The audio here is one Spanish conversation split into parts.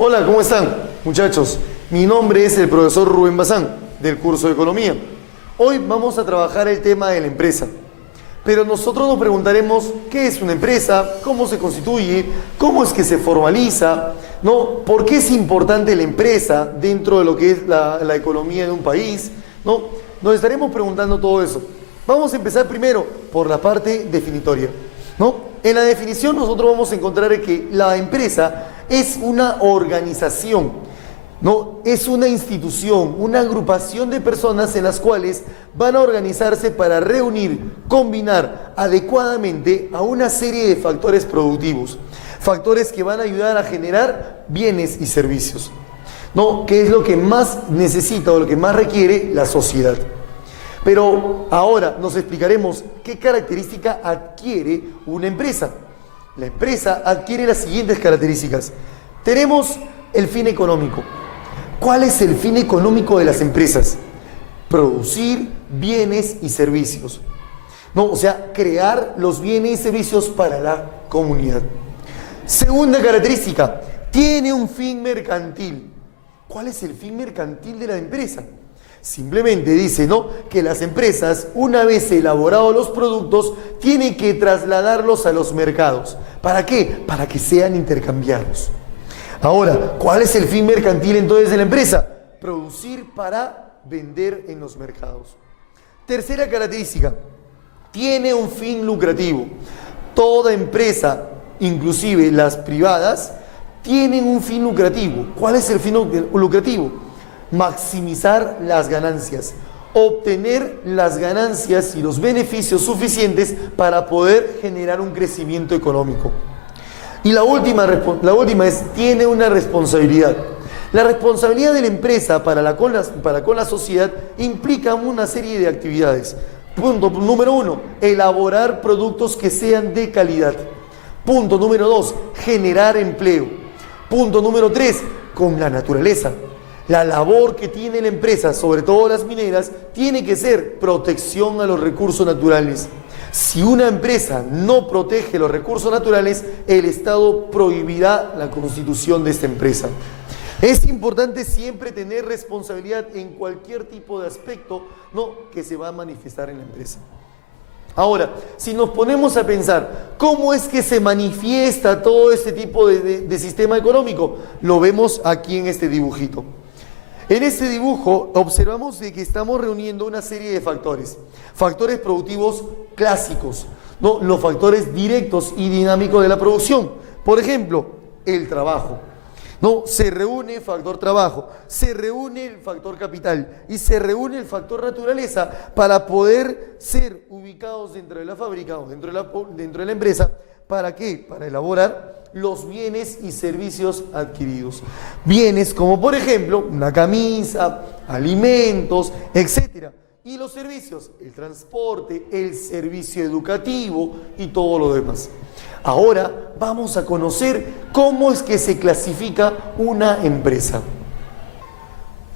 Hola, ¿cómo están, muchachos? Mi nombre es el profesor Rubén Bazán, del curso de Economía. Hoy vamos a trabajar el tema de la empresa. Pero nosotros nos preguntaremos qué es una empresa, cómo se constituye, cómo es que se formaliza, ¿no? ¿Por qué es importante la empresa dentro de lo que es la economía de un país, ¿no? Nos estaremos preguntando todo eso. Vamos a empezar primero por la parte definitoria, ¿no? En la definición nosotros vamos a encontrar que la empresa es una organización, ¿no? Es una institución, una agrupación de personas en las cuales van a organizarse para reunir, combinar adecuadamente a una serie de factores productivos, factores que van a ayudar a generar bienes y servicios, ¿no? Que es lo que más necesita o lo que más requiere la sociedad. Pero ahora nos explicaremos qué característica adquiere una empresa. La empresa adquiere las siguientes características. Tenemos el fin económico. ¿Cuál es el fin económico de las empresas? Producir bienes y servicios, ¿no? O sea, crear los bienes y servicios para la comunidad. Segunda característica, tiene un fin mercantil. ¿Cuál es el fin mercantil de la empresa? Simplemente dice, ¿no?, que las empresas, una vez elaborados los productos, tienen que trasladarlos a los mercados. ¿Para qué? Para que sean intercambiados. Ahora, ¿cuál es el fin mercantil entonces de la empresa? Producir para vender en los mercados. Tercera característica, tiene un fin lucrativo. Toda empresa, inclusive las privadas, tienen un fin lucrativo. ¿Cuál es el fin lucrativo? Maximizar las ganancias, obtener las ganancias y los beneficios suficientes para poder generar un crecimiento económico. Y la última es, tiene una responsabilidad. La responsabilidad de la empresa para con la sociedad implica una serie de actividades. Punto número 1, elaborar productos que sean de calidad. Punto número 2, generar empleo. Punto número 3, con la naturaleza. La labor que tiene la empresa, sobre todo las mineras, tiene que ser protección a los recursos naturales. Si una empresa no protege los recursos naturales, el Estado prohibirá la constitución de esta empresa. Es importante siempre tener responsabilidad en cualquier tipo de aspecto, ¿no?, que se va a manifestar en la empresa. Ahora, si nos ponemos a pensar, ¿cómo es que se manifiesta todo este tipo de sistema económico? Lo vemos aquí en este dibujito. En este dibujo observamos de que estamos reuniendo una serie de factores productivos clásicos, ¿no?, los factores directos y dinámicos de la producción. Por ejemplo, el trabajo, ¿no? Se reúne factor trabajo, se reúne el factor capital y se reúne el factor naturaleza para poder ser ubicados dentro de la fábrica o dentro de la empresa. ¿Para qué? Para elaborar los bienes y servicios adquiridos. Bienes como, por ejemplo, una camisa, alimentos, etc. Y los servicios, el transporte, el servicio educativo y todo lo demás. Ahora vamos a conocer cómo es que se clasifica una empresa.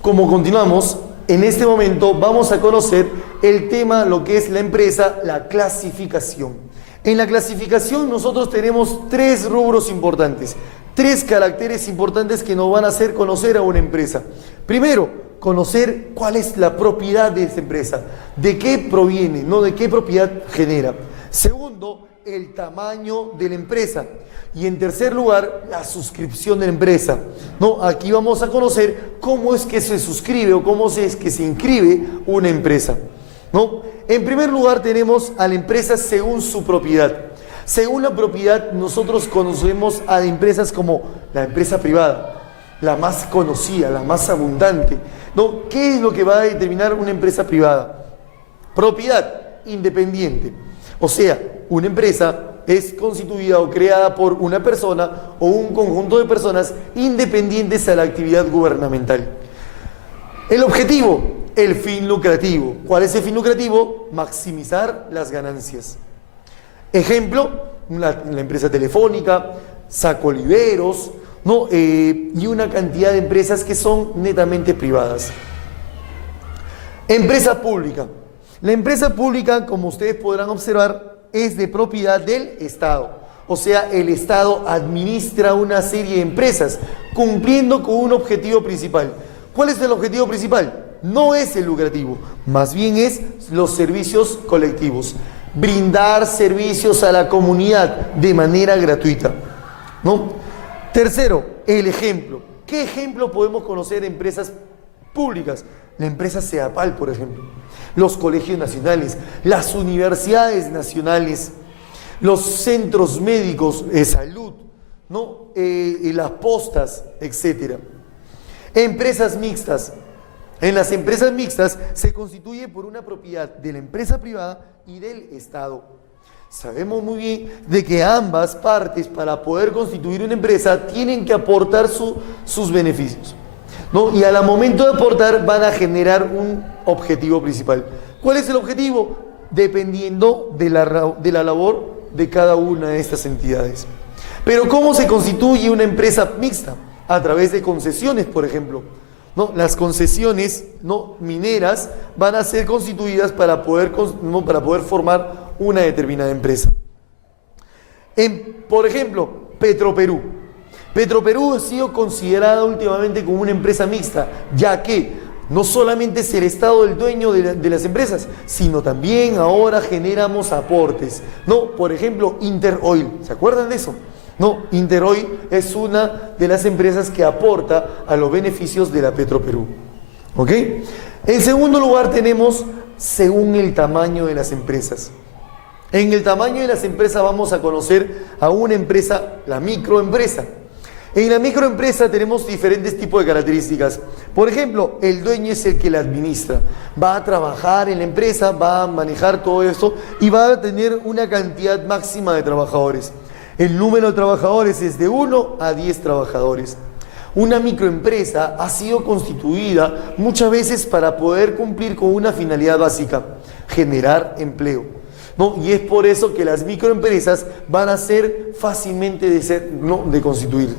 Como continuamos, en este momento vamos a conocer el tema, lo que es la empresa, la clasificación. En la clasificación nosotros tenemos 3 rubros importantes, 3 caracteres importantes que nos van a hacer conocer a una empresa. Primero, conocer cuál es la propiedad de esta empresa, de qué proviene, no de qué propiedad genera. Segundo, el tamaño de la empresa. Y en tercer lugar, la suscripción de la empresa, ¿no? Aquí vamos a conocer cómo es que se suscribe o cómo es que se inscribe una empresa, ¿no? En primer lugar tenemos a la empresa según su propiedad. Según la propiedad, nosotros conocemos a empresas como la empresa privada, la más conocida, la más abundante, ¿no? ¿Qué es lo que va a determinar una empresa privada? Propiedad independiente. O sea, una empresa es constituida o creada por una persona o un conjunto de personas independientes a la actividad gubernamental. El objetivo, el fin lucrativo. ¿Cuál es el fin lucrativo? Maximizar las ganancias. Ejemplo, la empresa telefónica, Sacoliveros, ¿no? Y una cantidad de empresas que son netamente privadas. Empresa pública. La empresa pública, como ustedes podrán observar, es de propiedad del Estado. O sea, el Estado administra una serie de empresas cumpliendo con un objetivo principal. ¿Cuál es el objetivo principal? No es el lucrativo, más bien es los servicios colectivos. Brindar servicios a la comunidad de manera gratuita, ¿no? Tercero, el ejemplo. ¿Qué ejemplo podemos conocer de empresas públicas? La empresa CEDAPAL, por ejemplo, los colegios nacionales, las universidades nacionales, los centros médicos de salud, ¿no? Las postas, etcétera. Empresas mixtas. En las empresas mixtas se constituye por una propiedad de la empresa privada y del Estado. Sabemos muy bien de que ambas partes, para poder constituir una empresa, tienen que aportar sus beneficios, ¿no? Y al momento de aportar van a generar un objetivo principal. ¿Cuál es el objetivo? Dependiendo de la labor de cada una de estas entidades. Pero ¿cómo se constituye una empresa mixta? A través de concesiones, por ejemplo, ¿no? Las concesiones, ¿no?, mineras van a ser constituidas para poder formar una determinada empresa. Por ejemplo, Petroperú. Petroperú ha sido considerada últimamente como una empresa mixta, ya que no solamente es el Estado el dueño de las empresas, sino también ahora generamos aportes, ¿no? Por ejemplo, Interoil, ¿se acuerdan de eso? No, Interoil es una de las empresas que aporta a los beneficios de la Petroperú, ¿ok? En segundo lugar tenemos según el tamaño de las empresas. En el tamaño de las empresas vamos a conocer a una empresa, la microempresa. En la microempresa tenemos diferentes tipos de características. Por ejemplo, el dueño es el que la administra. Va a trabajar en la empresa, va a manejar todo eso y va a tener una cantidad máxima de trabajadores. El número de trabajadores es de 1 a 10 trabajadores. Una microempresa ha sido constituida muchas veces para poder cumplir con una finalidad básica: generar empleo, ¿no? Y es por eso que las microempresas van a ser fácilmente de constituir.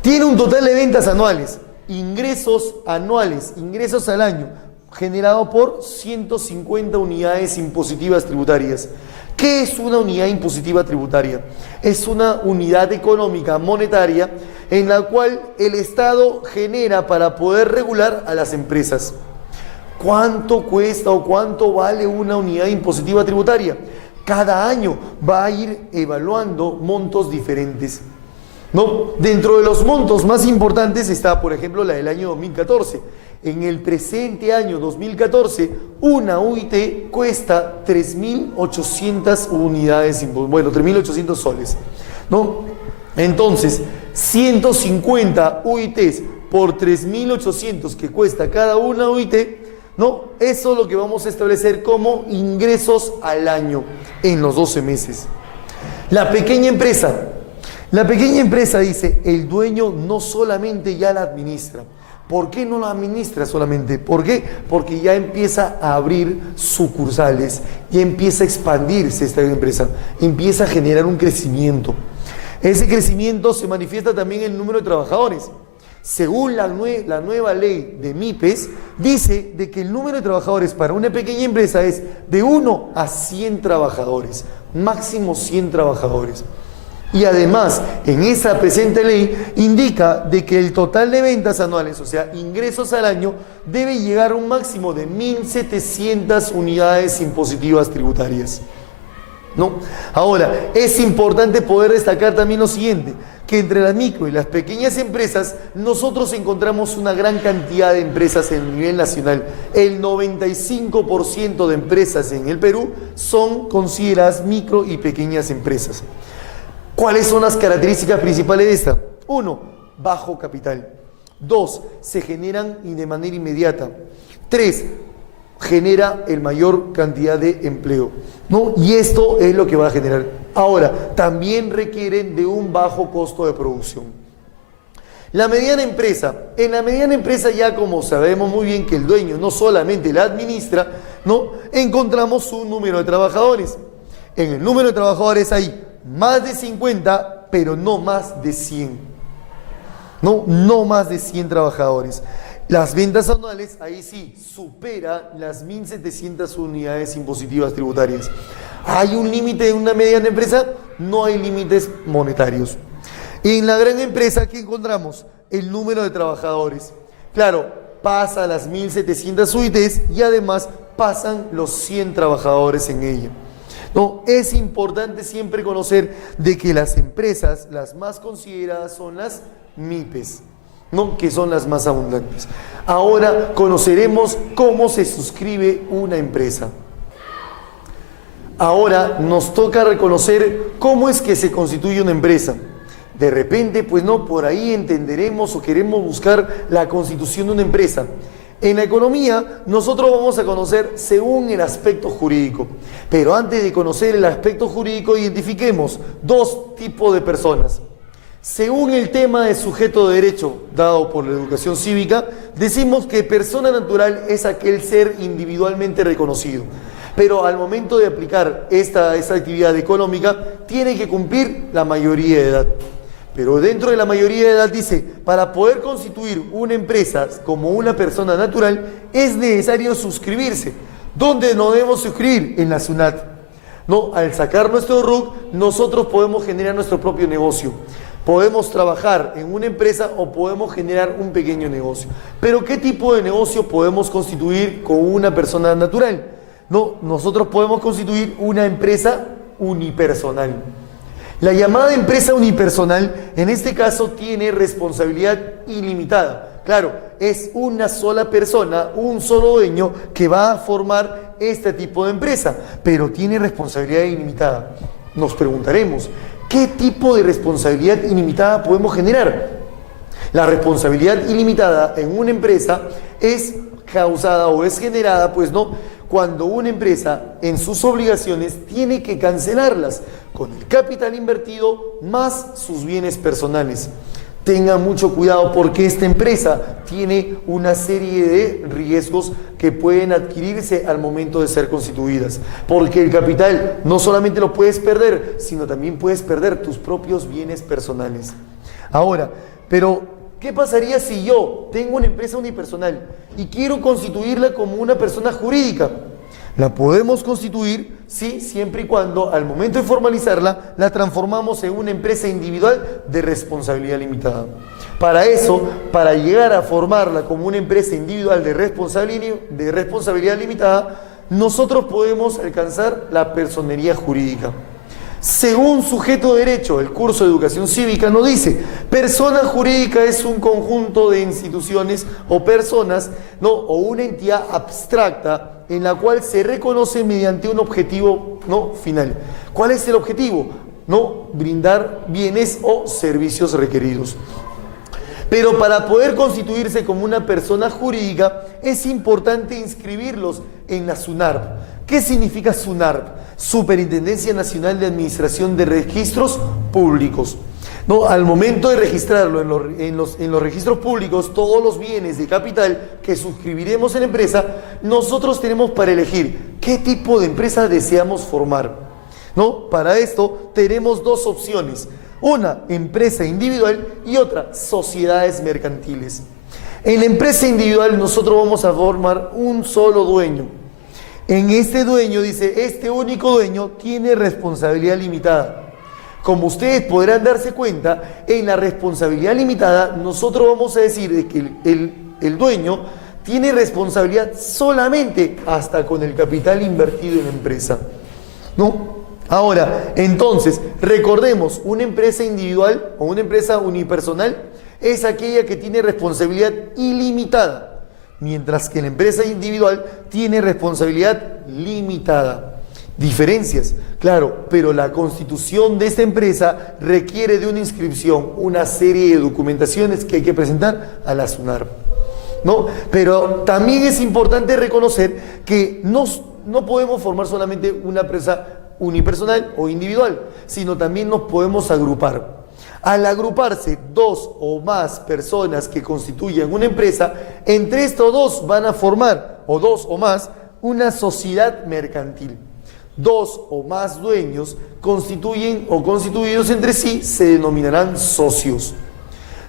Tiene un total de ventas anuales, ingresos al año, generado por 150 unidades impositivas tributarias. ¿Qué es una unidad impositiva tributaria? Es una unidad económica monetaria en la cual el Estado genera para poder regular a las empresas. ¿Cuánto cuesta o cuánto vale una unidad impositiva tributaria? Cada año va a ir evaluando montos diferentes, ¿no? Dentro de los montos más importantes está, por ejemplo, la del año 2014. En el presente año 2014, una UIT cuesta 3.800 unidades, bueno, 3.800 soles, ¿no? Entonces, 150 UITs por 3.800 que cuesta cada una UIT, ¿no? Eso es lo que vamos a establecer como ingresos al año en los 12 meses. La pequeña empresa. La pequeña empresa, dice, el dueño no solamente ya la administra. ¿Por qué no la administra solamente? ¿Por qué? Porque ya empieza a abrir sucursales, ya empieza a expandirse esta empresa, empieza a generar un crecimiento. Ese crecimiento se manifiesta también en el número de trabajadores. Según la nueva ley de MIPES, dice de que el número de trabajadores para una pequeña empresa es de 1 a 100 trabajadores, máximo 100 trabajadores. Y además, en esa presente ley indica de que el total de ventas anuales, o sea, ingresos al año, debe llegar a un máximo de 1.700 unidades impositivas tributarias, ¿no? Ahora, es importante poder destacar también lo siguiente, que entre las micro y las pequeñas empresas, nosotros encontramos una gran cantidad de empresas en el nivel nacional. El 95% de empresas en el Perú son consideradas micro y pequeñas empresas. ¿Cuáles son las características principales de esta? 1, bajo capital. 2, se generan de manera inmediata. 3, genera el mayor cantidad de empleo, ¿no? Y esto es lo que va a generar. Ahora, también requieren de un bajo costo de producción. La mediana empresa. En la mediana empresa, ya como sabemos muy bien que el dueño no solamente la administra, ¿no?, encontramos un número de trabajadores. En el número de trabajadores hay más de 50, pero no más de 100. No más de 100 trabajadores. Las ventas anuales, ahí sí, supera las 1.700 unidades impositivas tributarias. ¿Hay un límite de una mediana empresa? No hay límites monetarios. En la gran empresa, ¿qué encontramos? El número de trabajadores. Claro, pasa las 1.700 UITs y además pasan los 100 trabajadores en ella. No, es importante siempre conocer de que las empresas, las más consideradas son las MIPES, ¿no? Que son las más abundantes. Ahora conoceremos cómo se suscribe una empresa. Ahora nos toca reconocer cómo es que se constituye una empresa. De repente, pues no, por ahí entenderemos o queremos buscar la constitución de una empresa. En la economía, nosotros vamos a conocer según el aspecto jurídico. Pero antes de conocer el aspecto jurídico, identifiquemos dos tipos de personas. Según el tema de sujeto de derecho dado por la educación cívica, decimos que persona natural es aquel ser individualmente reconocido. Pero al momento de aplicar esta actividad económica, tiene que cumplir la mayoría de edad. Pero dentro de la mayoría de edad dice, para poder constituir una empresa como una persona natural, es necesario suscribirse. ¿Dónde nos debemos suscribir? En la SUNAT. No, al sacar nuestro RUC, nosotros podemos generar nuestro propio negocio. Podemos trabajar en una empresa o podemos generar un pequeño negocio. Pero ¿qué tipo de negocio podemos constituir con una persona natural? No, nosotros podemos constituir una empresa unipersonal. La llamada empresa unipersonal, en este caso, tiene responsabilidad ilimitada. Claro, es una sola persona, un solo dueño que va a formar este tipo de empresa, pero tiene responsabilidad ilimitada. Nos preguntaremos, ¿qué tipo de responsabilidad ilimitada podemos generar? La responsabilidad ilimitada en una empresa es causada o es generada, pues no, cuando una empresa en sus obligaciones tiene que cancelarlas con el capital invertido más sus bienes personales. Tengan mucho cuidado porque esta empresa tiene una serie de riesgos que pueden adquirirse al momento de ser constituidas. Porque el capital no solamente lo puedes perder, sino también puedes perder tus propios bienes personales. Ahora, pero ¿qué pasaría si yo tengo una empresa unipersonal y quiero constituirla como una persona jurídica? La podemos constituir, sí, siempre y cuando al momento de formalizarla, la transformamos en una empresa individual de responsabilidad limitada. Para eso, para llegar a formarla como una empresa individual de responsabilidad limitada, nosotros podemos alcanzar la personería jurídica. Según sujeto de derecho, el curso de educación cívica nos dice, persona jurídica es un conjunto de instituciones o personas, ¿no? O una entidad abstracta en la cual se reconoce mediante un objetivo, ¿no? Final. ¿Cuál es el objetivo? No brindar bienes o servicios requeridos. Pero para poder constituirse como una persona jurídica es importante inscribirlos en la SUNARP. ¿Qué significa SUNARP? Superintendencia Nacional de Administración de Registros Públicos. No, al momento de registrarlo en los registros públicos, todos los bienes de capital que suscribiremos en la empresa, nosotros tenemos para elegir qué tipo de empresa deseamos formar. ¿No? Para esto tenemos dos opciones, una empresa individual y otra sociedades mercantiles. En la empresa individual nosotros vamos a formar un solo dueño. En este dueño, dice, este único dueño tiene responsabilidad limitada. Como ustedes podrán darse cuenta, en la responsabilidad limitada nosotros vamos a decir de que el dueño tiene responsabilidad solamente hasta con el capital invertido en la empresa, ¿no? Ahora, entonces, recordemos, una empresa individual o una empresa unipersonal es aquella que tiene responsabilidad ilimitada, mientras que la empresa individual tiene responsabilidad limitada. Diferencias, claro, pero la constitución de esta empresa requiere de una inscripción, una serie de documentaciones que hay que presentar a la SUNARP, ¿no? Pero también es importante reconocer que no podemos formar solamente una empresa unipersonal o individual, sino también nos podemos agrupar. Al agruparse dos o más personas que constituyen una empresa, entre estos dos van a formar, o dos o más, una sociedad mercantil. Dos o más dueños constituyen o constituidos entre sí se denominarán socios.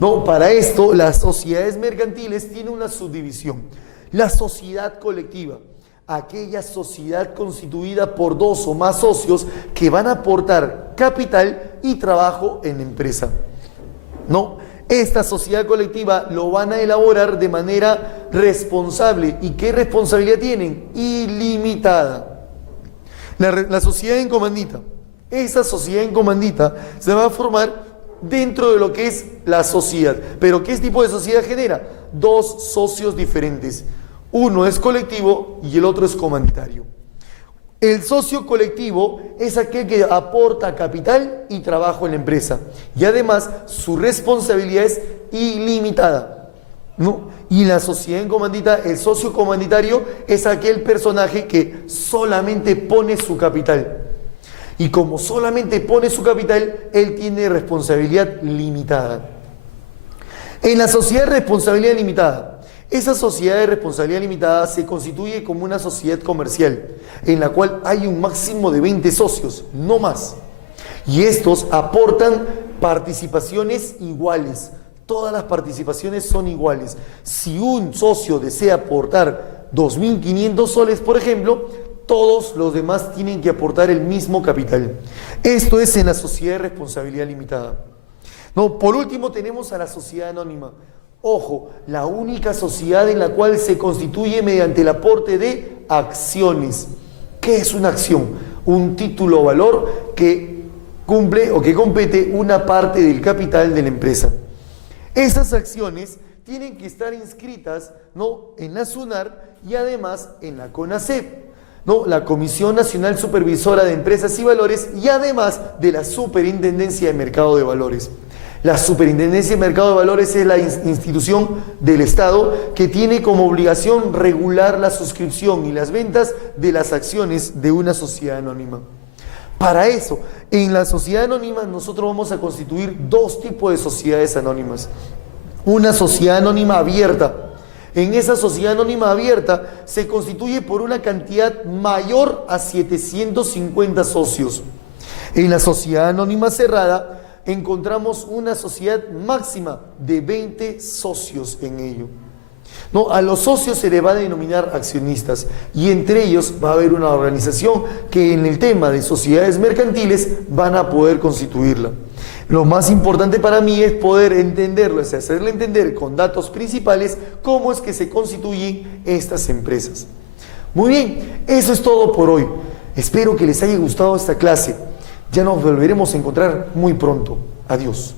No, para esto las sociedades mercantiles tienen una subdivisión, la sociedad colectiva. aquella sociedad constituida por dos o más socios que van a aportar capital y trabajo en la empresa. ¿No? Esta sociedad colectiva lo van a elaborar de manera responsable. ¿Y qué responsabilidad tienen? Ilimitada. La sociedad en comandita. Esa sociedad en comandita se va a formar dentro de lo que es la sociedad. ¿Pero qué tipo de sociedad genera? Dos socios diferentes. Uno es colectivo y el otro es comanditario. El socio colectivo es aquel que aporta capital y trabajo en la empresa. Y además su responsabilidad es ilimitada, ¿no? Y en la sociedad en comandita, el socio comanditario es aquel personaje que solamente pone su capital. Y como solamente pone su capital, él tiene responsabilidad limitada. En la sociedad de responsabilidad limitada, esa sociedad de responsabilidad limitada se constituye como una sociedad comercial, en la cual hay un máximo de 20 socios, no más. Y estos aportan participaciones iguales. Todas las participaciones son iguales. Si un socio desea aportar 2.500 soles, por ejemplo, todos los demás tienen que aportar el mismo capital. Esto es en la sociedad de responsabilidad limitada. No, por último tenemos a la sociedad anónima. Ojo, la única sociedad en la cual se constituye mediante el aporte de acciones. ¿Qué es una acción? Un título o valor que cumple o que compete una parte del capital de la empresa. Esas acciones tienen que estar inscritas, ¿no?, en la SUNAR y además en la CONACEP, ¿no?, la Comisión Nacional Supervisora de Empresas y Valores, y además de la Superintendencia de Mercado de Valores. La Superintendencia de Mercado de Valores es la institución del Estado que tiene como obligación regular la suscripción y las ventas de las acciones de una sociedad anónima. Para eso, en la sociedad anónima nosotros vamos a constituir dos tipos de sociedades anónimas. Una sociedad anónima abierta. En esa sociedad anónima abierta se constituye por una cantidad mayor a 750 socios. En la sociedad anónima cerrada encontramos una sociedad máxima de 20 socios en ello. No, a los socios se les va a denominar accionistas y entre ellos va a haber una organización que en el tema de sociedades mercantiles van a poder constituirla. Lo más importante para mí es poder entenderlo, es hacerle entender con datos principales cómo es que se constituyen estas empresas. Muy bien, eso es todo por hoy. Espero que les haya gustado esta clase. Ya nos volveremos a encontrar muy pronto. Adiós.